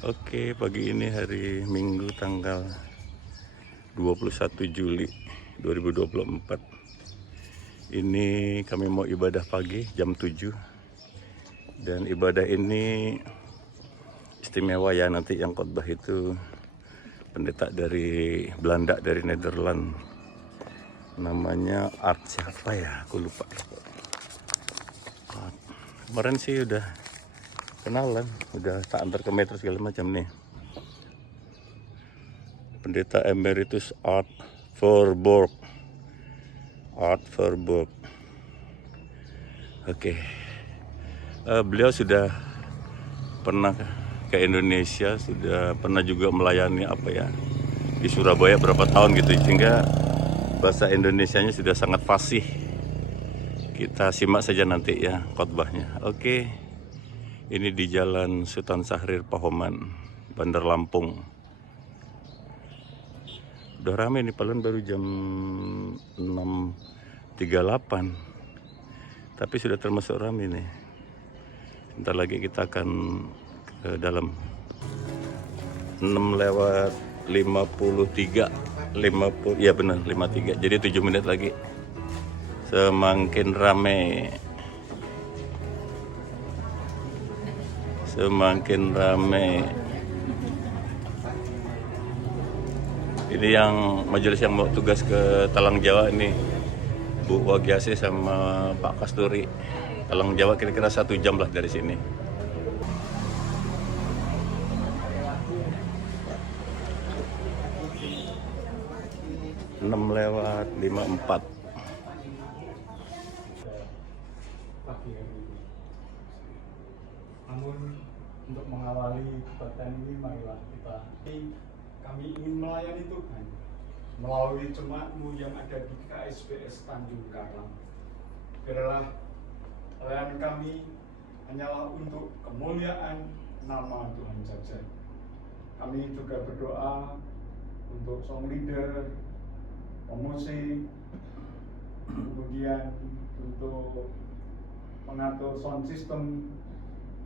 Oke, pagi ini hari Minggu tanggal 21 Juli 2024. Ini kami mau ibadah pagi jam 7. Dan ibadah ini istimewa ya, nanti yang khotbah itu pendeta dari Belanda, dari Nederland. Namanya Art siapa ya? Aku lupa. Kemarin sih udah kenalan, udah tak antar ke metro segala macam nih. Pendeta Emeritus Art Verburg. Oke. Beliau sudah pernah ke Indonesia, sudah pernah juga melayani di Surabaya berapa tahun gitu, sehingga bahasa Indonesianya sudah sangat fasih. Kita simak saja nanti ya khotbahnya. Oke. Ini di Jalan Sultan Syahrir Pahoman, Bandar Lampung. Udah rame nih, paling baru jam 6.38, tapi sudah termasuk rame nih. Bentar lagi kita akan ke dalam. 6:53, 50, ya benar 53, jadi 7 menit lagi. Semakin rame, ini yang majelis yang mau tugas ke Talang Jawa ini, Bu Wagiase sama Pak Kasturi. Talang Jawa kira-kira 1 jam lah dari sini. Enam lewat 54. Namun untuk mengawali kebaktian ini, marilah kami ingin melayani Tuhan melalui jemaatmu yang ada di KSBS Tanjung Karang. Biarlah pelayanan kami hanyalah untuk kemuliaan nama Tuhan saja. Kami juga berdoa untuk song leader, pemusik, kemudian untuk mengatur sound system,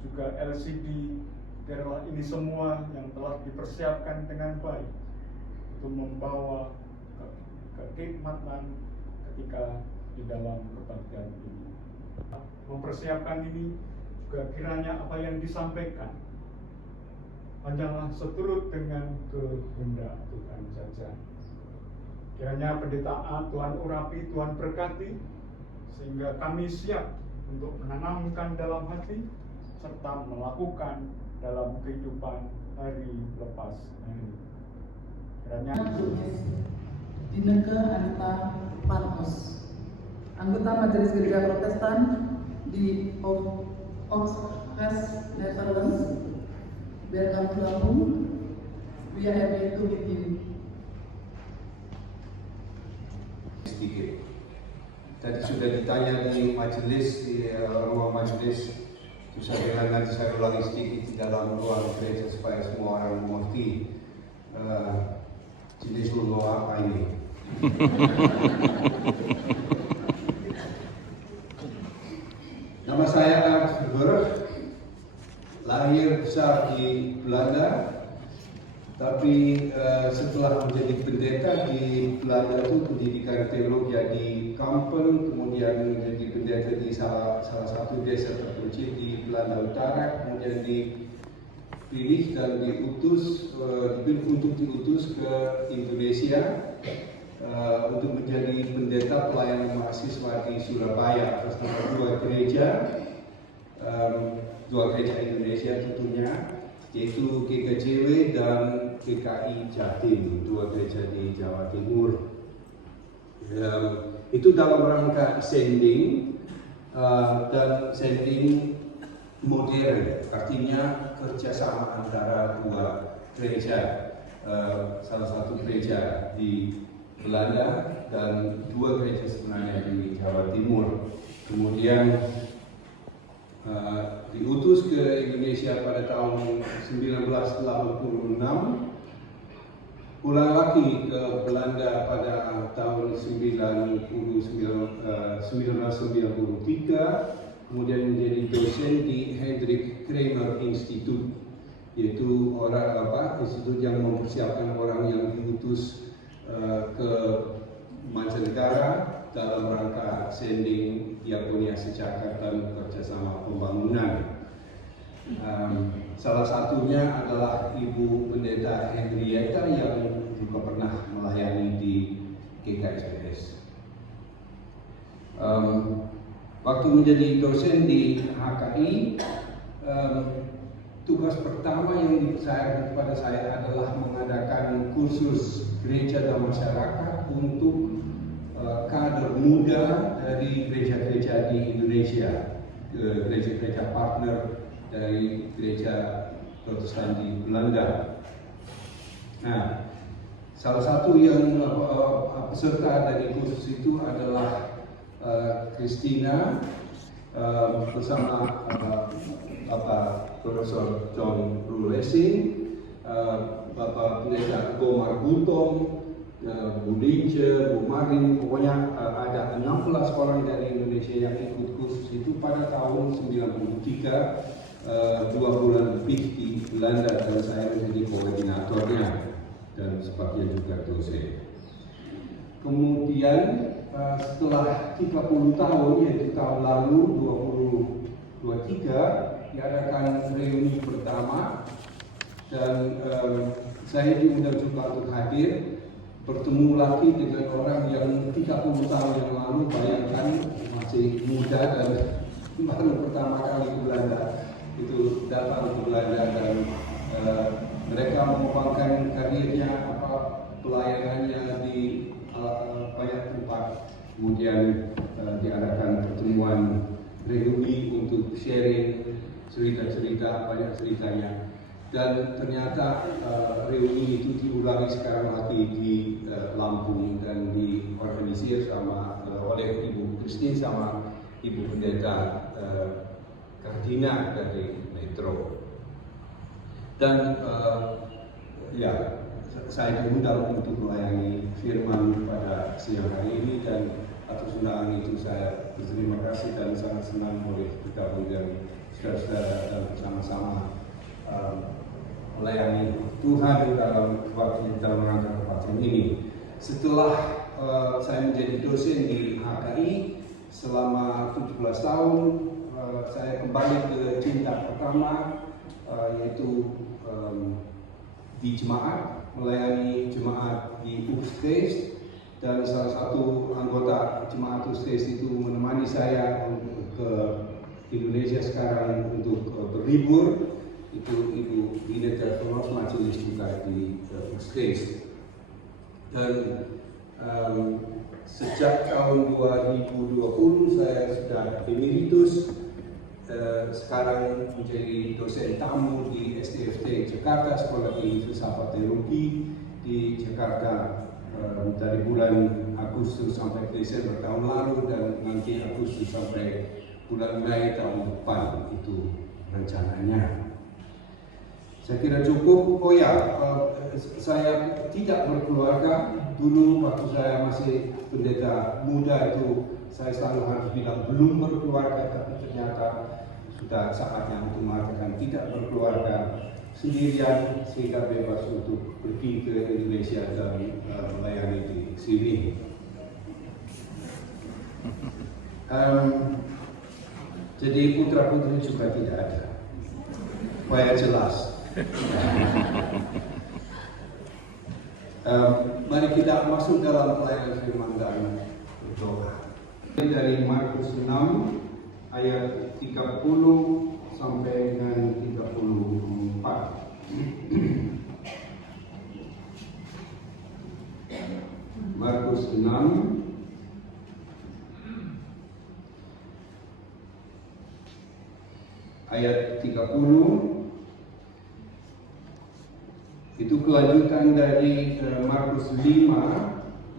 juga LCD. Biarlah ini semua yang telah dipersiapkan dengan baik untuk membawa kekhidmatan ketika di dalam kebaktian ini. Mempersiapkan ini juga kiranya apa yang disampaikan hanyalah seturut dengan kehendak Tuhan saja. Kiranya pendeta Tuhan urapi, Tuhan berkati, sehingga kami siap untuk menanamkan dalam hati serta melakukan dalam kehidupan hari lepas hari. Kiranya Dineke Anita Panos, anggota Majelis Gereja Protestan di Oxford, Netherlands, Bergen Lampung, via itu begini. Sedikit. Tadi sudah ditanya di majelis, di ruang majelis. Itu saya bilang nanti saya ulangi sedikit di dalam ruang gereja supaya semua orang mengerti jenis logo apa ini. Nama saya Art Verburg, lahir besar di Belanda, tapi setelah menjadi pendeta di Belanda itu pendidikan teologi di Kampen, kemudian menjadi pendeta di salah satu desa terpencil di Belanda Utara, kemudian dipilih dan diutus ke Indonesia untuk menjadi pendeta pelayanan mahasiswa di Surabaya bersama dua gereja Indonesia tentunya, yaitu GKJW dan GKI Jatim, dua gereja di Jawa Timur. Itu dalam rangka sending dan sending modern, artinya kerjasama antara dua gereja, salah satu gereja di Belanda dan dua gereja sebenarnya di Jawa Timur. Kemudian diutus ke Indonesia pada tahun 1986, pulang lagi ke Belanda pada tahun 1993, kemudian menjadi dosen di Hendrik Kramer Institute yaitu institut yang mempersiapkan orang yang diutus ke mancanegara dalam rangka sending diakonia secakat dan kerjasama pembangunan. Salah satunya adalah Ibu Pendeta Henrietta yang juga pernah melayani di GKSPS. Waktu menjadi dosen di HKI, tugas pertama yang dipercayakan kepada saya adalah mengadakan kursus gereja dan masyarakat untuk kader muda dari gereja-gereja di Indonesia, gereja-gereja partner dari gereja Protestan di Belanda. Nah, salah satu yang peserta dari kursus itu adalah Christina bersama Bapak Profesor John Rulesing, Bapak Pendeta Gomar Gutong, Bu Lince, Bu Marin, pokoknya ada 16 orang dari Indonesia yang ikut kursus itu pada tahun 93, 2 bulan lebih di Belanda, dan saya menjadi koordinatornya dan sebagian juga dosen. Kemudian setelah 30 tahun, yaitu tahun lalu 2023, diadakan reuni pertama, dan saya diundang juga untuk hadir bertemu lagi dengan orang yang 30 tahun yang lalu, bayangkan masih muda dan baru pertama kali ke Belanda, itu datang ke Belanda, dan mereka mengembangkan karirnya, pelayanannya di banyak tempat. Kemudian diadakan pertemuan reuni untuk sharing cerita-cerita, banyak ceritanya. Dan ternyata reuni itu diulangi sekarang lagi di Lampung dan diorganisir oleh Ibu Christine sama Ibu Pendeta Kardina dari Metro. Dan saya diundang untuk melayani firman pada siang hari ini, dan atas undangan itu saya berterima kasih dan sangat senang boleh bergabung dengan saudara-saudara dan bersama-sama melayani Tuhan dalam rangka kebaktian ini. Setelah saya menjadi dosen di HKI selama 17 tahun, saya kembali ke cinta pertama, yaitu di jemaat, melayani jemaat di Uxtase, dan salah satu anggota jemaat Uxtase itu menemani saya ke Indonesia sekarang untuk berlibur. Itu Ibu Bineta Thomas majelis juga di Uxtase. Dan sejak tahun 2020 saya sudah emeritus, sekarang menjadi dosen tamu di STFT Jakarta, Sekolah Tinggi Filsafat Teologi di Jakarta, dari bulan Agustus sampai Desember tahun lalu, dan nanti Agustus sampai bulan Mei tahun depan, itu rencananya. Saya kira cukup. Saya tidak berkeluarga. Dulu waktu saya masih pendeta muda itu, saya selalu harus bilang belum berkeluarga, tapi ternyata sudah saatnya untuk mengatakan tidak berkeluarga, sendirian, sehingga bebas untuk pergi ke Indonesia dan melayani di sini. Jadi putra putri juga tidak ada, supaya jelas. Mari kita masuk dalam pelayanan firman dan berdoa. Dari Markus 6 ayat 30 sampai dengan 34. Markus 6 ayat 30. Itu kelanjutan dari Markus 5,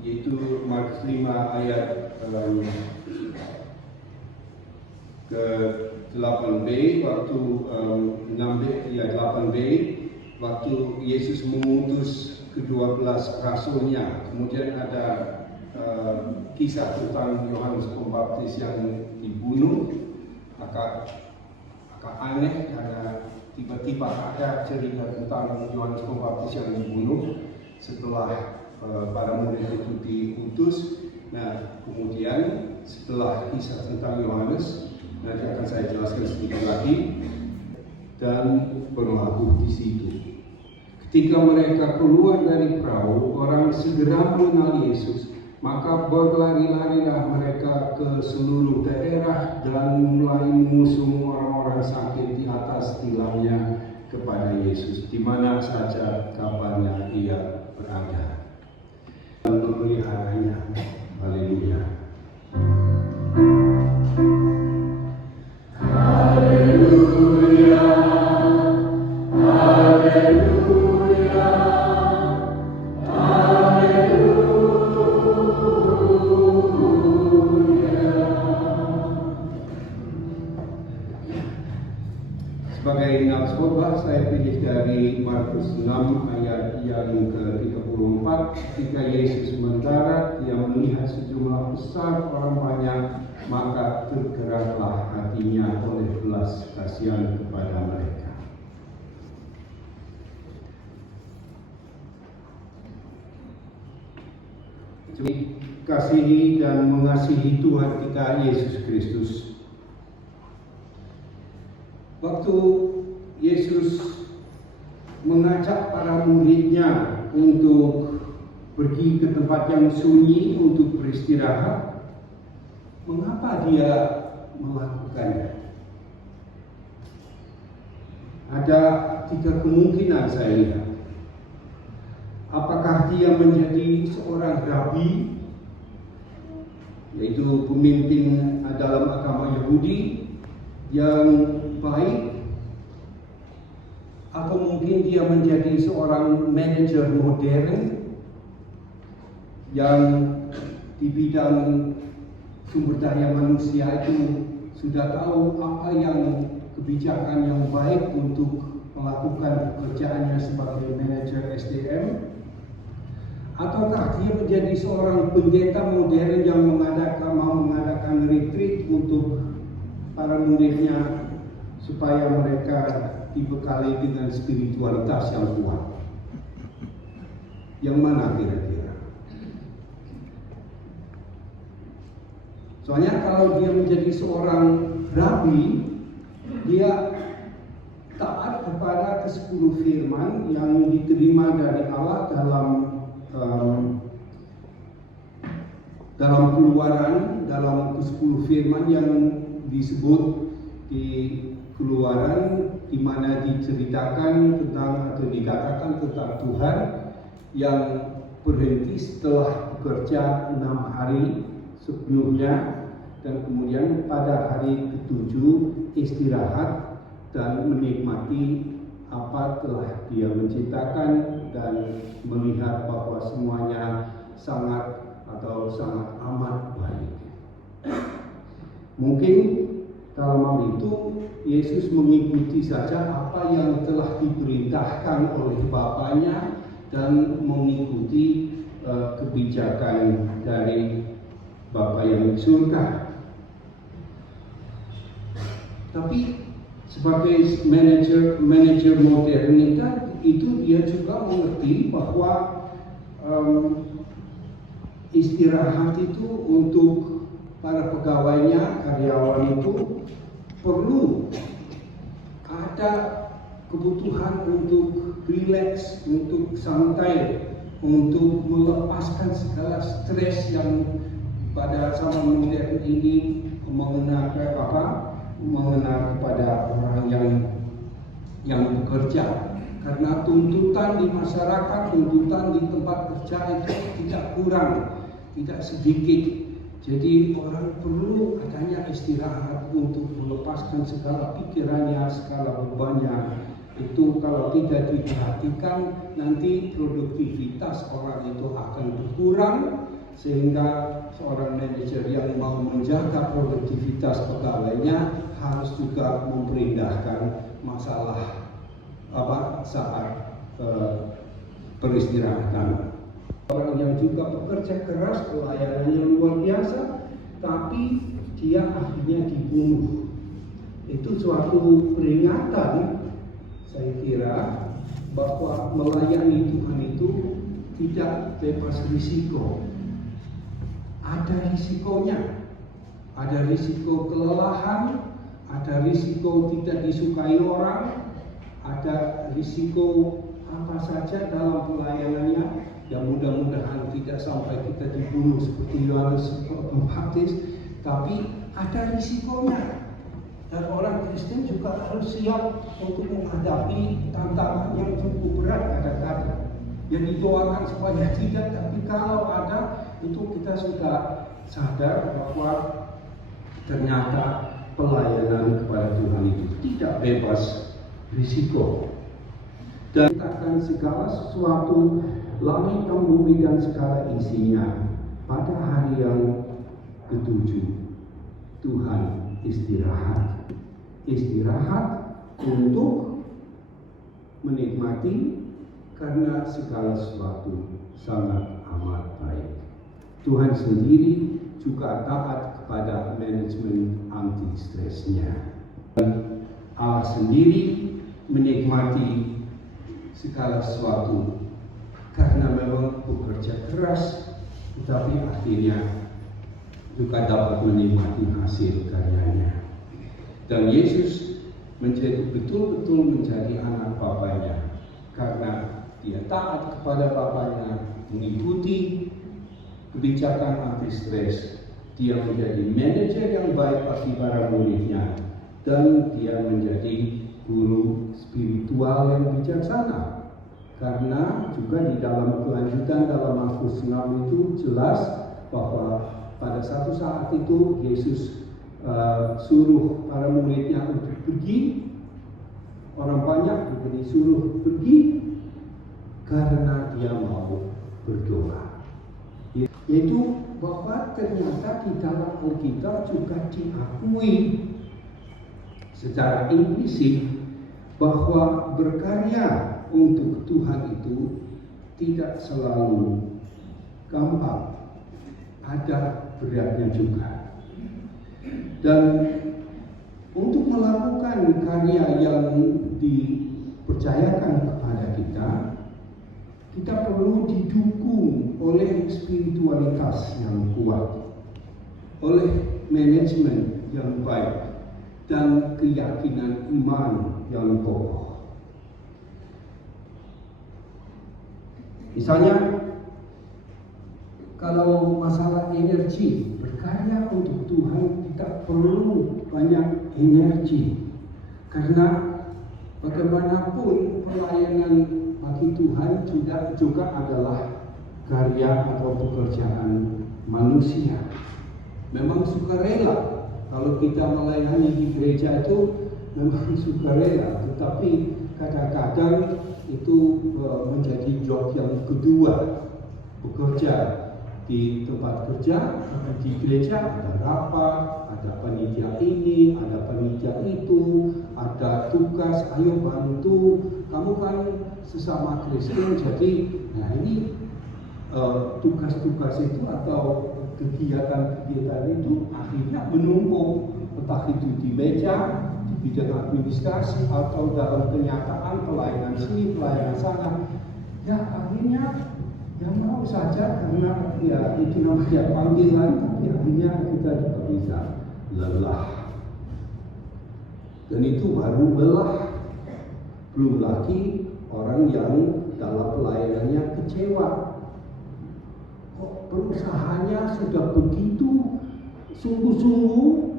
yaitu Markus 5 ayat ke 8b, waktu 6b, ya 8b, waktu Yesus mengutus ke-12 rasulnya. Kemudian ada kisah tentang Yohanes Pembaptis yang dibunuh. Agak aneh karena tiba-tiba ada cerita tentang Yohanes Pembaptis yang dibunuh setelah para murid itu diutus. Nah, kemudian setelah kisah tentang Yohanes, nanti akan saya jelaskan sedikit lagi, dan berlabuh di situ. Ketika mereka keluar dari perahu, orang segera mengenal Yesus, maka berlari-larilah mereka ke seluruh daerah dan mulai mengusung orang-orang sakit di atas tilangnya kepada Yesus, di mana saja kabarnya ia berada, dan memeliharanya. Haleluya. Haleluya. Haleluya. Sebagai narasumber, saya pilih dari Markus 6 ayat yang ke-34. Ketika Yesus mendarat, ia melihat sejumlah besar orang banyak, maka tergeraklah hatinya oleh belas kasihan kepada mereka. Kasihi dan mengasihi Tuhan kita Yesus Kristus. Waktu Yesus mengajak para muridnya untuk pergi ke tempat yang sunyi untuk beristirahat, mengapa dia melakukannya? Ada 3 kemungkinan saya lihat. Apakah dia menjadi seorang rabi, yaitu pemimpin dalam agama Yahudi yang baik, atau mungkin dia menjadi seorang manajer modern yang di bidang sumber daya manusia itu sudah tahu apa yang kebijakan yang baik untuk melakukan pekerjaannya sebagai manajer SDM. Ataukah dia menjadi seorang pendeta modern yang mau mengadakan retreat untuk para muridnya supaya mereka dibekali dengan spiritualitas yang kuat? Yang mana kira-kira? Soalnya kalau dia menjadi seorang rabi, dia taat kepada ke-10 firman yang diterima dari Allah dalam Keluaran, dalam ke-10 firman yang disebut di Keluaran, di mana diceritakan tentang atau dikatakan tentang Tuhan yang berhenti setelah bekerja 6 hari sebelumnya, dan kemudian pada hari ke-7 istirahat dan menikmati apa telah dia menciptakan dan melihat bahwa semuanya sangat amat baik. Mungkin dalam hal itu Yesus mengikuti saja apa yang telah diperintahkan oleh Bapaknya dan mengikuti kebijakan dari Bapa yang di surga. Tapi sebagai manajer modern itu dia juga mengerti bahwa istirahat itu untuk para pegawainya, karyawan itu perlu ada kebutuhan untuk rileks, untuk santai, untuk melepaskan segala stres yang pada zaman modern ini mengenai kepada orang yang bekerja. Karena tuntutan di masyarakat, tuntutan di tempat kerja itu tidak kurang, tidak sedikit. Jadi orang perlu adanya istirahat untuk melepaskan segala pikirannya, segala bebannya. Itu kalau tidak diperhatikan, nanti produktivitas orang itu akan berkurang, sehingga seorang manajer yang mau menjaga produktivitas pegawainya harus juga memperindahkan masalah saat peristirahatan. Orang yang juga bekerja keras, pelayanannya luar biasa, tapi dia akhirnya dibunuh. Itu suatu peringatan saya kira bahwa melayani Tuhan itu tidak bebas risiko. Ada risikonya. Ada risiko kelelahan, ada risiko tidak disukai orang, ada risiko apa saja dalam pelayanannya. Yang mudah-mudahan tidak sampai kita dibunuh seperti Yohanes Pembaptis, tapi ada risikonya. Dan orang Kristen juga harus siap untuk menghadapi tantangan yang cukup berat kadang-kadang. Yang didoakan supaya tidak, tapi kalau ada, itu kita sudah sadar bahwa ternyata pelayanan kepada Tuhan itu tidak bebas risiko. Dan akan segala sesuatu, langit dan bumi dan segala isinya, pada hari yang ketujuh Tuhan istirahat. Istirahat untuk menikmati, karena segala sesuatu sangat amat baik. Tuhan sendiri juga taat kepada manajemen anti-stresnya. Allah sendiri menikmati segala sesuatu karena memang bekerja keras, tetapi akhirnya juga dapat menikmati hasil karyanya. Dan Yesus betul-betul menjadi anak Bapanya karena dia taat kepada Bapanya, mengikuti kebijakan anti-stres. Dia menjadi manajer yang baik bagi para muridnya, dan dia menjadi guru spiritual yang bijaksana. Karena juga di dalam kelanjutan dalam Markus 6 itu jelas bahwa pada satu saat itu Yesus suruh para muridnya untuk pergi. Orang banyak disuruh pergi karena dia mau berdoa. Yaitu bahwa ternyata di dalam Alkitab juga diakui secara implisit bahwa berkarya untuk Tuhan itu tidak selalu gampang, ada beratnya juga. Dan untuk melakukan karya yang dipercayakan kepada kita, kita perlu didukung oleh spiritualitas yang kuat, oleh manajemen yang baik, dan keyakinan iman yang kokoh. Misalnya, kalau masalah energi, berkarya untuk Tuhan kita perlu banyak energi. Karena bagaimanapun pelayanan bagi Tuhan juga adalah karya atau pekerjaan manusia. Memang sukarela. Kalau kita melayani di gereja itu memang sukarela, tetapi kadang-kadang itu menjadi job yang kedua. Bekerja di tempat kerja, di gereja ada rapat, ada panitia ini, ada panitia itu, ada tugas, ayo bantu. Kamu kan sesama Kristen, jadi nah ini tugas-tugas itu atau kegiatan-kegiatan itu akhirnya menumpuk, entah itu di meja, di bidang administrasi, atau dalam kenyataan pelayanan sini, pelayanan sana. Ya akhirnya ya mau saja, karena ya itu namanya panggilan, tapi akhirnya kita juga bisa lelah. Dan itu baru lelah. Belum lagi orang yang dalam pelayanannya kecewa. Kok perusahaannya sudah begitu sungguh-sungguh,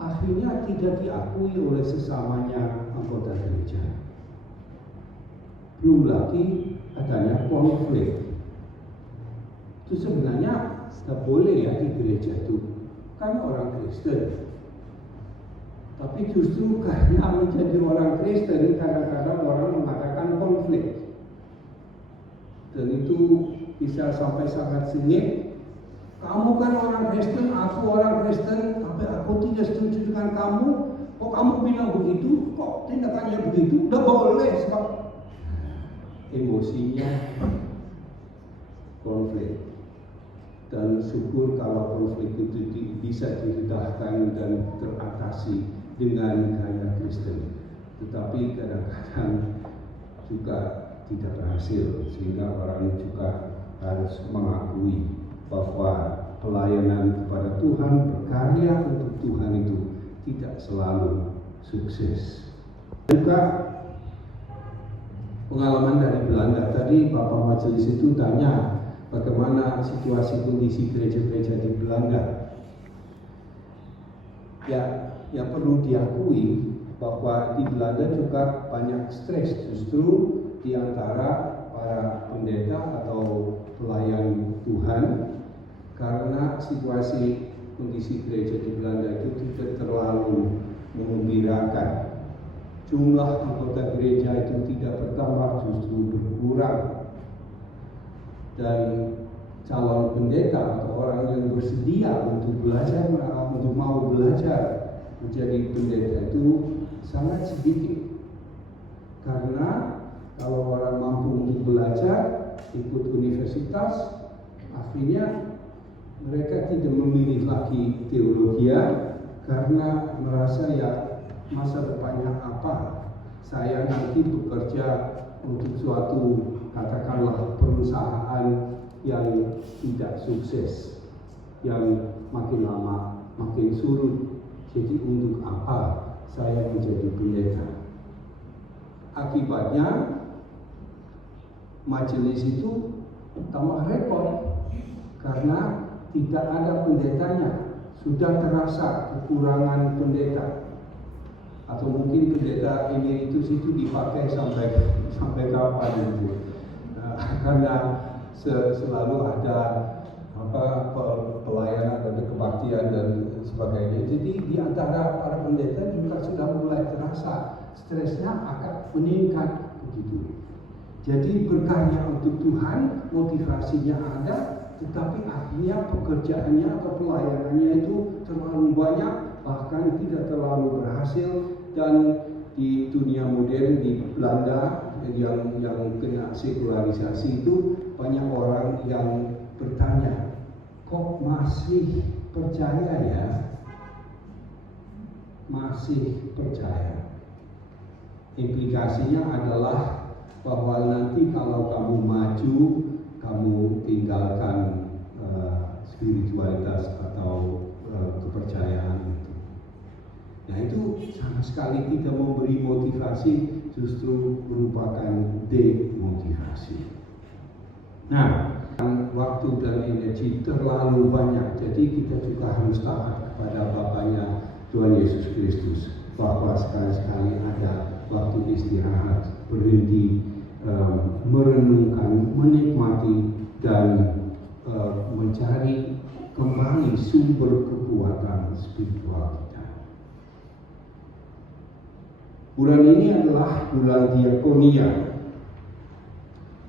akhirnya tidak diakui oleh sesamanya anggota gereja. Belum lagi adanya konflik. Itu sebenarnya tidak boleh ya di gereja itu, kan orang Kristen. Tapi justru karena menjadi orang Kristen, kadang-kadang orang mengadakan konflik. Dan itu bisa sampai sangat sengit. Kamu kan orang Kristen, aku orang Kristen, tapi aku tidak setuju dengan kamu. Kok kamu bilang begitu? Kok tindakannya begitu? Udah boleh sebab emosinya konflik. Dan syukur kalau konflik itu bisa diredahkan dan teratasi dengan gaya Kristen. tetapi kadang-kadang juga tidak berhasil, sehingga orang juga harus mengakui bahwa pelayanan kepada Tuhan, berkarya untuk Tuhan itu tidak selalu sukses. Juga pengalaman dari Belanda, tadi Bapak Majelis itu tanya bagaimana situasi kondisi gereja-gereja di Belanda. Ya perlu diakui bahwa di Belanda juga banyak stres justru di antara para pendeta atau pelayan Tuhan, karena situasi kondisi gereja di Belanda itu tidak terlalu mengembirakan. Jumlah anggota gereja itu tidak bertambah, justru berkurang. Dan calon pendeta atau orang yang bersedia untuk belajar, untuk mau belajar menjadi pendeta itu sangat sedikit. Karena kalau orang mampu untuk belajar, ikut universitas, akhirnya mereka tidak memilih lagi teologi karena merasa ya masa depannya apa? Saya nanti bekerja untuk suatu katakanlah perusahaan yang tidak sukses, yang makin lama makin surut. Jadi untuk apa saya menjadi pendeta? Akibatnya majelis itu tambah repot karena tidak ada pendetanya. Sudah terasa kekurangan pendeta. Atau mungkin pendeta ini itu situ dipakai sampai kapan itu? Karena selalu ada pelayanan dan kebaktian dan sebagainya. Jadi di antara para pendeta juga sudah mulai terasa stresnya akan meningkat begitu. Jadi berkarya untuk Tuhan, motivasinya ada, tetapi akhirnya pekerjaannya atau pelayanannya itu terlalu banyak, bahkan tidak terlalu berhasil. Dan di dunia modern di Belanda yang kena sekularisasi itu banyak orang yang bertanya, kok masih percaya ya? Masih percaya. Implikasinya adalah bahwa nanti kalau kamu maju, kamu tinggalkan spiritualitas atau kepercayaan itu. Nah itu sama sekali tidak memberi motivasi, justru merupakan demotivasi. Nah, waktu dan energi terlalu banyak, jadi kita juga harus taat kepada Bapaknya Tuhan Yesus Kristus, bahwa sekali-sekali ada waktu istirahat, berhenti, merenungkan, menikmati, dan mencari kembali sumber kekuatan spiritual kita. Bulan ini adalah bulan diakonia.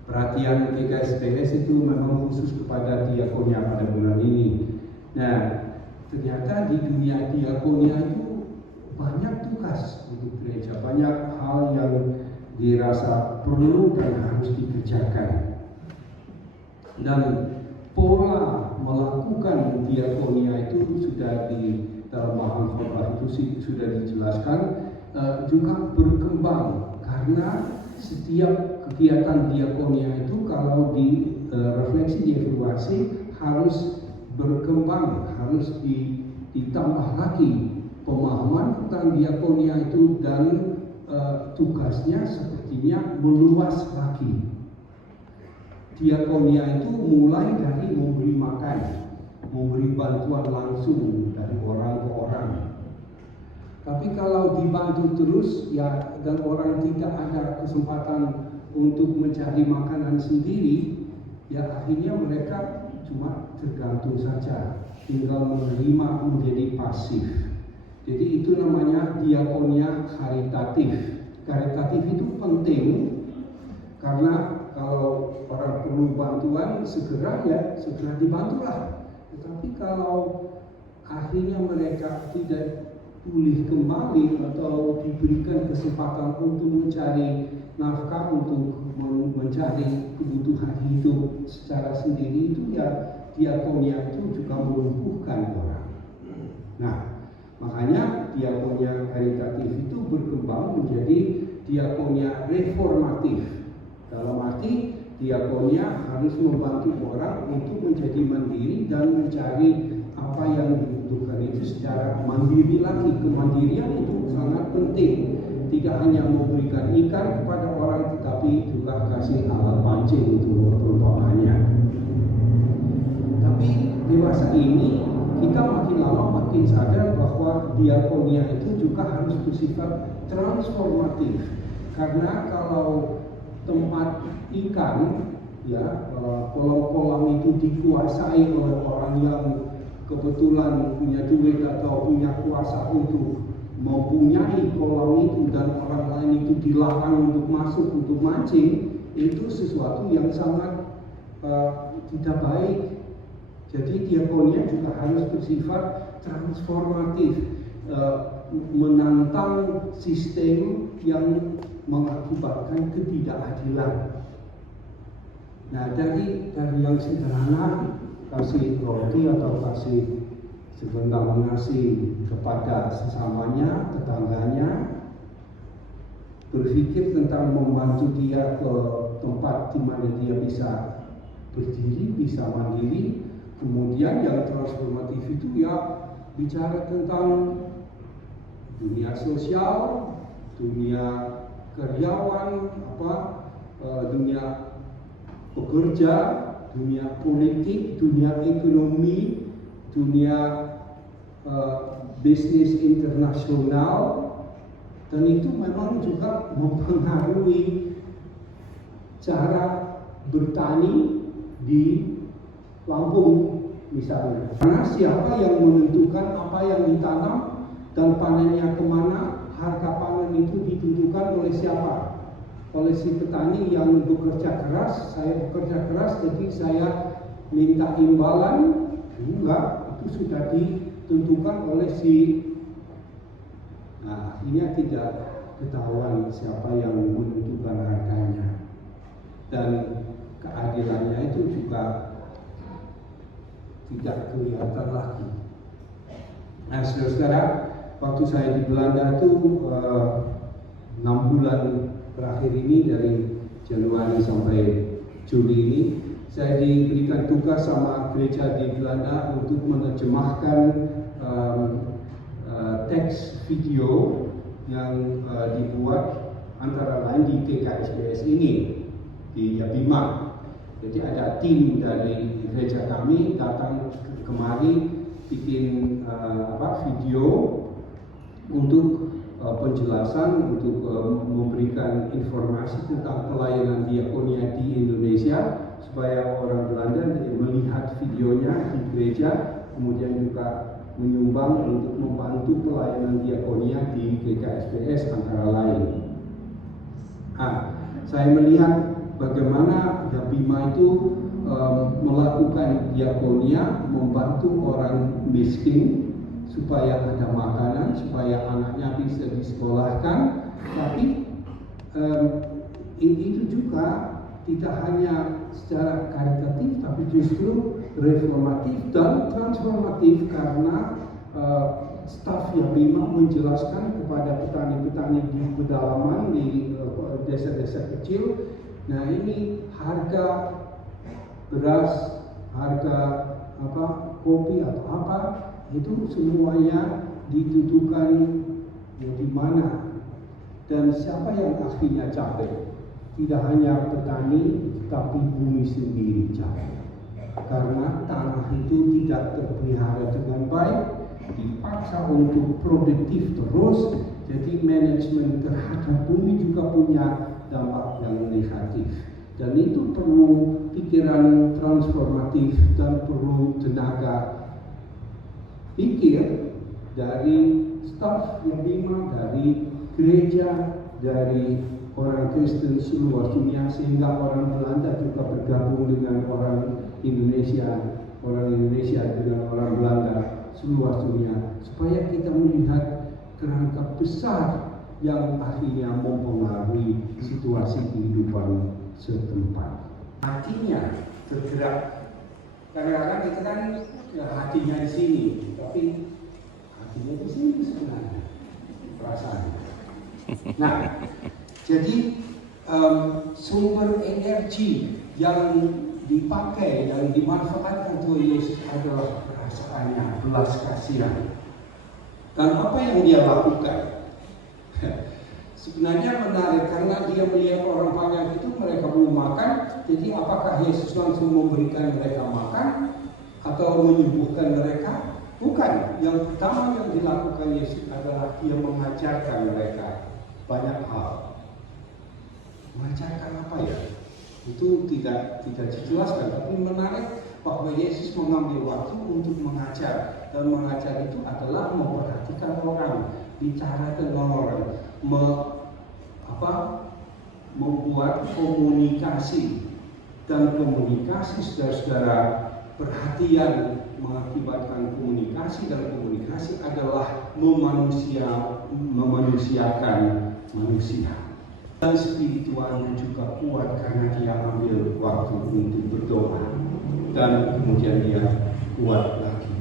Perhatian GKSBS itu memang khusus kepada diakonia pada bulan ini. Nah, ternyata di dunia diakonia itu banyak tugas untuk gereja, banyak hal yang dirasa perlu dan harus dikerjakan. Dan pola melakukan diakonia itu sudah di dalam bahan khotbah itu sudah dijelaskan, juga berkembang karena setiap kegiatan diakonia itu kalau di refleksi dievaluasi harus berkembang, harus ditambah lagi pemahaman tentang diakonia itu, dan tugasnya sepertinya meluas lagi. Diakonia itu mulai dari memberi makan, memberi bantuan langsung dari orang ke orang. Tapi kalau dibantu terus ya, dan orang tidak ada kesempatan untuk mencari makanan sendiri, ya akhirnya mereka cuma tergantung saja, tinggal menerima, menjadi pasif. Jadi itu namanya diakonia karitatif. Karitatif itu penting karena kalau orang perlu bantuan segera dibantulah. Tetapi kalau akhirnya mereka tidak pulih kembali atau diberikan kesempatan untuk mencari nafkah, untuk mencari kebutuhan hidup secara sendiri, itu ya diakonia itu juga melumpuhkan orang. Nah, Makanya diakonia karitatif itu berkembang menjadi diakonia reformatif. Dalam arti diakonia harus membantu orang untuk menjadi mandiri dan mencari apa yang dibutuhkan itu secara mandiri lagi. Kemandirian itu sangat penting. Tidak hanya memberikan ikan kepada orang, tetapi juga kasih alat pancing untuk perumpamannya. Tapi dewasa ini kita makin lama makin sadar bahwa diakonia itu juga harus bersifat transformatif. Karena kalau tempat ikan, ya kolam-kolam itu dikuasai oleh orang yang kebetulan punya duit atau punya kuasa untuk mempunyai kolam itu, dan orang lain itu dilarang untuk masuk untuk mancing, itu sesuatu yang sangat tidak baik. Jadi diakonia juga harus bersifat transformatif, menantang sistem yang mengakibatkan ketidakadilan. Nah, dari yang sederhana, kasih roti atau kasih segenggam nasi kepada sesamanya, tetangganya, berpikir tentang membantu dia ke tempat di mana dia bisa berdiri, bisa mandiri. Kemudian yang transformatif itu ya bicara tentang dunia sosial, dunia karyawan, dunia pekerja, dunia politik, dunia ekonomi, dunia bisnis internasional, dan itu memang juga mempengaruhi cara bertani di Lampung misalnya. Karena siapa yang menentukan apa yang ditanam dan panennya kemana, harga panen itu ditentukan oleh siapa? Oleh si petani yang bekerja keras. Saya bekerja keras, jadi saya minta imbalan. Enggak, itu sudah ditentukan oleh si. Nah, ini tidak ketahuan siapa yang menentukan harganya, dan keadilannya itu juga tidak kelihatan lagi. Nah, saudara, waktu saya di Belanda itu 6 bulan terakhir ini, dari Januari sampai Juli ini, saya diberikan tugas sama gereja di Belanda untuk menerjemahkan teks video yang dibuat antara lain di GKSBS ini, di Yabima. Jadi ada tim dari gereja kami datang kemari bikin video untuk penjelasan, untuk memberikan informasi tentang pelayanan diakonia di Indonesia, supaya orang Belanda melihat videonya di gereja, kemudian juga menyumbang untuk membantu pelayanan diakonia di GKSBS antara lain. Saya melihat bagaimana Yabima itu melakukan diakonia, membantu orang miskin supaya ada makanan, supaya anaknya bisa disekolahkan. Tapi itu juga tidak hanya secara karitatif, tapi justru reformatif dan transformatif, karena staf Yabima menjelaskan kepada petani-petani di pedalaman, di desa-desa kecil, nah ini harga beras, harga kopi atau apa, itu semuanya ditentukan di mana dan siapa yang akhirnya capek. Tidak hanya petani, tapi bumi sendiri capek, karena tanah itu tidak terpelihara dengan baik, dipaksa untuk produktif terus. Jadi manajemen terhadap bumi juga punya dampak yang negatif, dan itu perlu pikiran transformatif dan perlu tenaga pikir dari staf Yabima, dari gereja, dari orang Kristen seluruh dunia, sehingga orang Belanda juga bergabung dengan orang Indonesia dengan orang Belanda seluruh dunia, supaya kita melihat kerangka besar yang akhirnya mempengaruhi situasi kehidupan setempat. Hatinya tergerak. Kadang-kadang kita kan hatinya di sini, tapi hatinya di sini sebenarnya perasaannya. Nah, jadi sumber energi yang dipakai, yang dimanfaatkan Tuhan Yesus adalah perasaannya, belas kasihan. Dan apa yang dia lakukan? Sebenarnya menarik karena dia melihat orang banyak itu mereka belum makan. Jadi apakah Yesus langsung memberikan mereka makan atau menyembuhkan mereka? Bukan. Yang pertama yang dilakukan Yesus adalah dia mengajarkan mereka banyak hal. Mengajarkan apa ya? Itu tidak dijelaskan, tapi menarik bahwa Yesus mengambil waktu untuk mengajar, dan mengajar itu adalah memperhatikan orang, bicara dengan orang, membuat komunikasi, dan komunikasi saudara-saudara, perhatian mengakibatkan komunikasi, dan komunikasi adalah memanusiakan manusia. Dan spiritualnya juga kuat karena dia ambil waktu untuk berdoa, dan kemudian dia kuat lagi.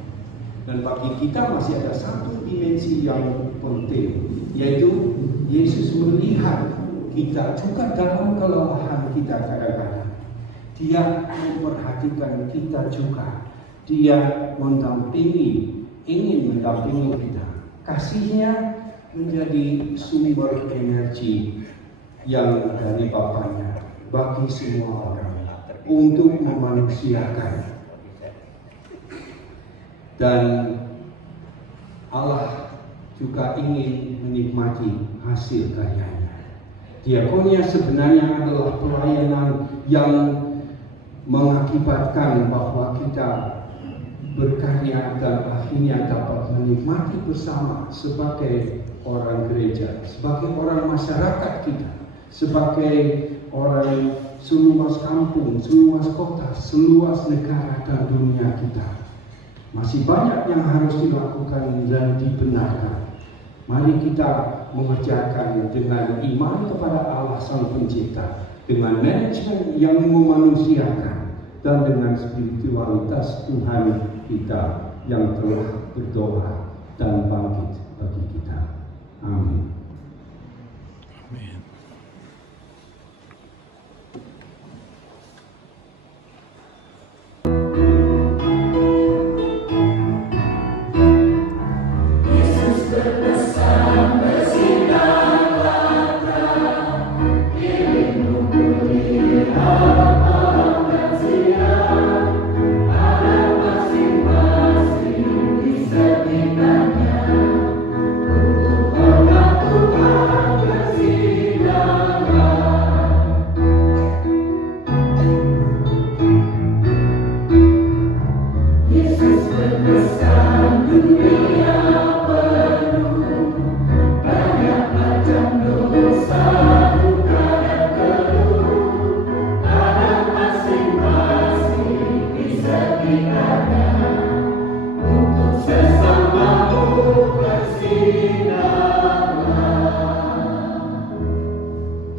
Dan bagi kita masih ada satu dimensi yang penting, yaitu Yesus melihat kita juga dalam kelemahan kita kadang-kadang. Dia memperhatikan kita juga. Dia ingin mendampingi kita. Kasihnya menjadi sumber energi yang dari Bapaknya bagi semua orang untuk memanusiakan. Dan Allah juga ingin menikmati hasil karyanya. Diakonia sebenarnya adalah pelayanan yang mengakibatkan bahwa kita berkarya dan akhirnya dapat menikmati bersama sebagai orang gereja, sebagai orang masyarakat kita, sebagai orang seluas kampung, seluas kota, seluas negara dan dunia kita. Masih banyak yang harus dilakukan dan dibenarkan. Mari kita mengerjakan dengan iman kepada Allah Sang Pencipta, dengan manajemen yang memanusiakan, dan dengan spiritualitas Tuhan kita yang telah berdoa dan bangkit bagi kita. Amin. Amin.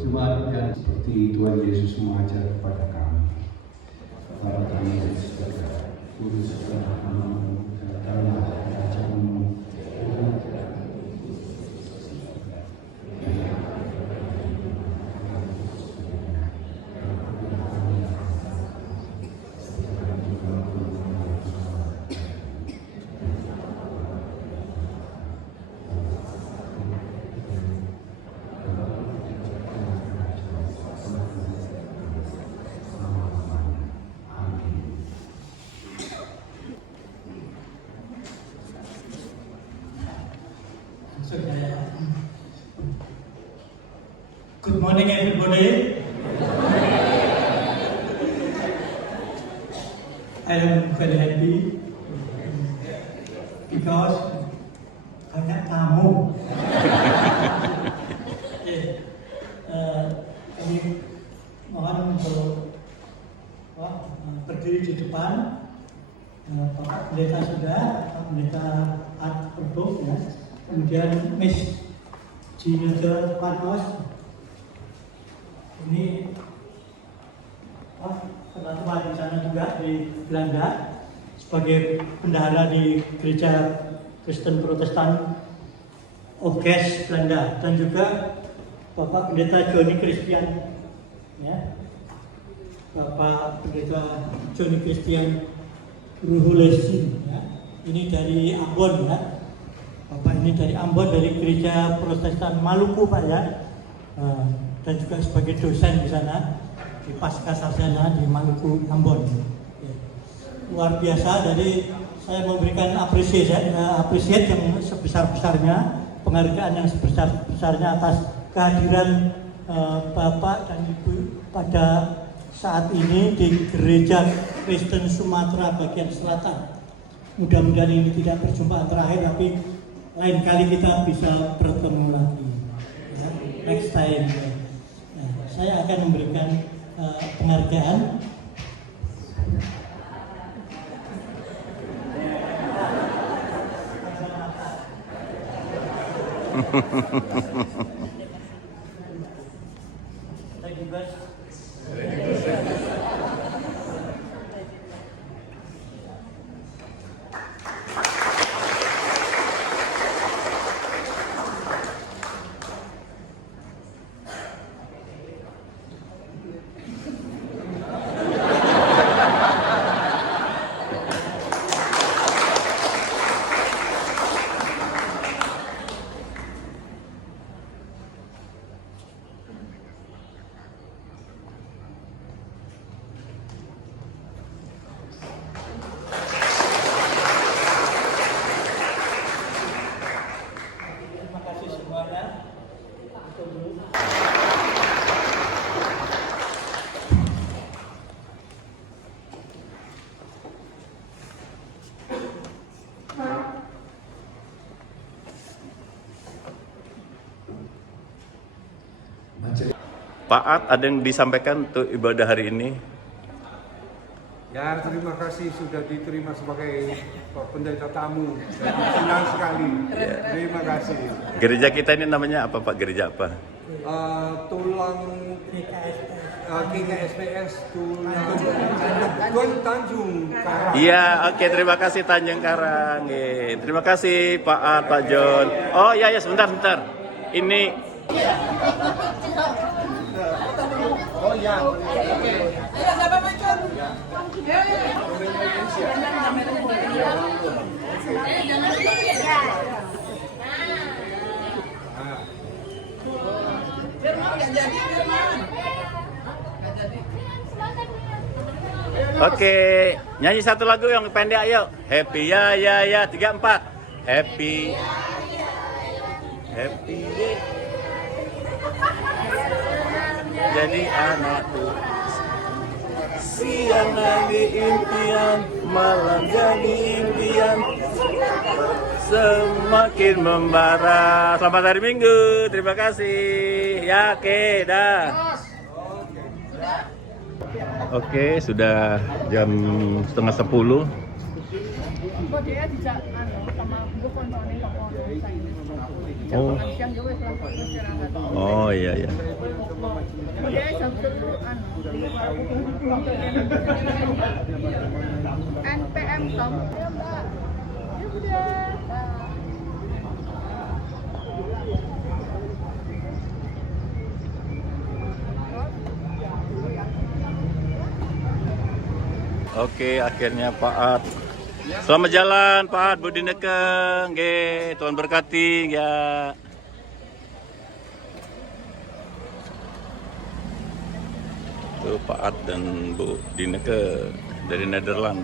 Jemaat yang seperti Tuhan Yesus mengajar kepada kami. Bapa kami yang di surga, kuduskanlah namamu, datanglah kerajaanmu, Good morning, everybody. I am very happy because banyak tamu. Kami mohon untuk berdiri di depan. Bapak Pendeta sudah, Pak Pendeta Art Produk, ya. Kemudian Miss Jinada Panos. Ini teman-teman di sana juga di Belanda sebagai bendahara di gereja Kristen Protestan Oges Belanda, dan juga Bapak Pendeta Johnny Christian, ya, Bapak Pendeta Johnny Christian Ruhulesi, ya. Ini dari Ambon, ya. Bapak ini dari Ambon, dari Gereja Protestan Maluku, Pak, ya. Dan juga sebagai dosen di sana di Pasca Sarjana di Maluku, Ambon. Ya. Luar biasa. Jadi saya memberikan apresiasi yang sebesar-besarnya, penghargaan yang sebesar-besarnya atas kehadiran Bapak dan Ibu pada saat ini di Gereja Kristen Sumatera bagian selatan. Mudah-mudahan ini tidak perjumpaan terakhir, tapi lain kali kita bisa bertemu lagi, ya, next time. Nah, saya akan memberikan penghargaan. Thank you, guys. Terima kasih semuanya. Pak At, ada yang disampaikan untuk ibadah hari ini? Ya, terima kasih sudah diterima sebagai pendeta tamu. Senang sekali. Terima kasih. Gereja kita ini namanya apa, Pak? Gereja apa? Tulang GKSPS Tulang Tanjung Karang. Iya, oke, terima kasih Tanjung Karang. Terima kasih Pak At, Pak John. Oh iya, ya, sebentar. Ini Oh ya. oke, nyanyi satu lagu yang pendek, ayo. Happy ya 3 4. Happy day. Jadi anakku, siang lagi impian, malam jadi impian, semakin membara. Selamat hari Minggu, terima kasih. Ya, oke, dah. Oke, sudah jam 9:30. Kok dia dijak sama gue konsolnya toko Chinese. Oh. Siang juga setelah istirahat. Oh iya. Dia jam 10 NPM Tom. Ya Mbak. Ya udah. Oke, akhirnya Pak At. Selamat jalan Pak At, Budi Nekeng. Tuhan berkati ya. Tuh Pak At dan Bu Dineke dari Nederland.